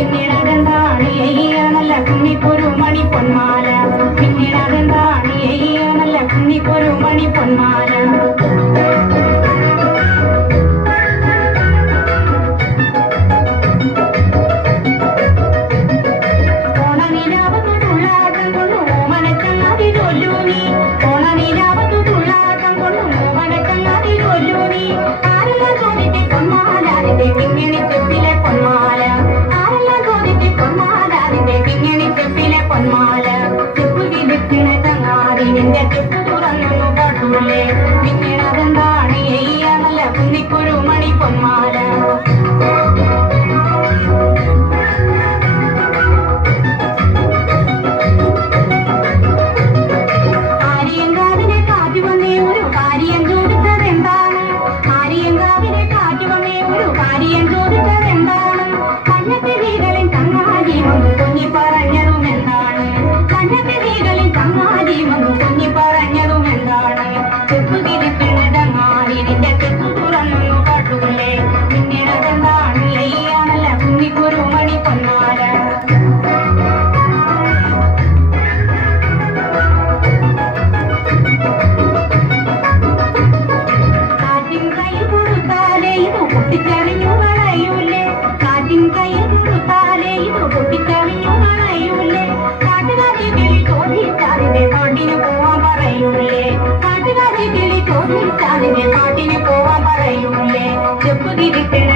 പിന്നീടതെന്താണ് നല്ല കുഞ്ഞിപ്പൊരു മണി പൊന്മാല പിന്നീടതെന്താണ് നല്ല കുഞ്ഞിപ്പൊരു മണി പൊന്മാല പിന്നീടതെന്താണ് നല്ല കുഞ്ഞിപ്പൊരു മണി പൊന്മാല ആര്യങ്കാവിനെ കാറ്റ് വന്നേ ഒരു കാര്യം ചോദിച്ചതെന്താണ് ആര്യങ്കാവിനെ കാറ്റ് വന്നേ ഒരു കാര്യം ചോദിച്ചതെന്താണ് കഞ്ഞത്തെ വീകളിൽ ചങ്ങാതി വന്നു കുഞ്ഞി പറഞ്ഞതും എന്താണ് കഞ്ഞത്തെ വീകളിൽ ചങ്ങാതി വന്നു കുഞ്ഞി പറഞ്ഞതും എന്താണ് ചെപ്പുതിരിപ്പിണതങ്ങാതി നിന്റെ ചെപ്പു തുറന്നു കാട്ടൂലേ പിന്നീടതെന്താണ് നല്ല കുഞ്ഞിപ്പൊരു മണി പൊന്മാല കാറ്റിൻ കയ്യിൽ കൊടുത്താലേ ഇത് പൊട്ടിച്ചെറിഞ്ഞു കളയൂലേ കാറ്റിൻ കയ്യിൽ കൊടുത്താലേ ഇത് പൊട്ടിച്ചെറിഞ്ഞു കളയൂലേ കാട്ടുകാരി കിളി ചോദിച്ചാതിന്റെ കാട്ടിന് പോവാൻ പറയൂലേ കാട്ടുകാരി കിളി ചോദിച്ചാതിന്റെ കാട്ടിന് പോവാൻ പറയൂലേ ചെപ്പുതിരിപ്പിണ